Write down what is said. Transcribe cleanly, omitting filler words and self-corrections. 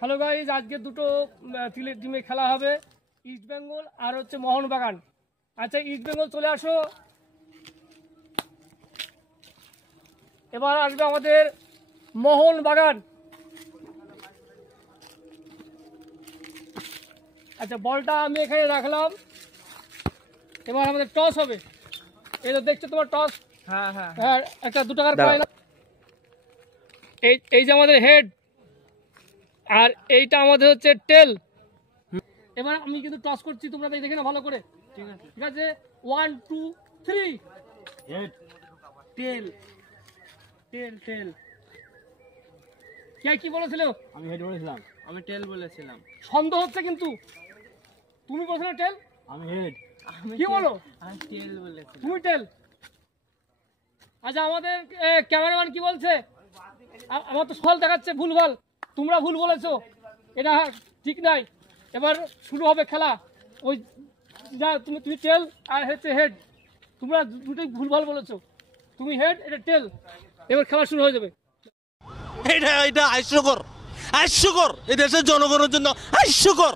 Hello guys, আজকে দুটো টিমে খেলা হবে, ইস্ট বেঙ্গল আর হচ্ছে মোহনবাগান। আচ্ছা, ইস্ট বেঙ্গল চলে আসো। এবার আসবে আমাদের মোহনবাগান। আচ্ছা, বলটা আমি এখানে রাখলাম। এবার আমাদের টস হবে। এই তো দেখছো তোমার টস। হ্যাঁ, একটা 2 টাকার কয়েন। এই যে আমাদের হেড, আর এইটা আমাদের হচ্ছে টেল। এবার আমি কিন্তু টস করছি, তোমরা দেখে না ভালো করে। ঠিক আছে, 1 2 3। হেড, টেল টেল টেল। কে কি বলেছিল? আমি হেড বলেছিলাম। আমি টেল বলেছিলাম। সন্দেহ হচ্ছে কিন্তু। তুমি বলেছিলে টেল, আমি হেড। কি বলো? আমি টেল বলেছিলাম। তুমি টেল। আচ্ছা, আমাদের ক্যামেরাম্যান কি বলছে? আমার তো ফল দেখাচ্ছে ভুলভাল। তোমরা ভুল বলেছো, এটা ঠিক নাই। এবার শুরু হবে খেলা। ওই যা তুমি টেল আর হচ্ছে হেড, তোমরা দুটোই ভুলভাল বলেছো। তুমি হেড, এটা টেল। এবার খেলা শুরু হয়ে যাবে। এটা হাস্যকর, হাস্যকর। এই দেশের জনগণের জন্য হাস্যকর।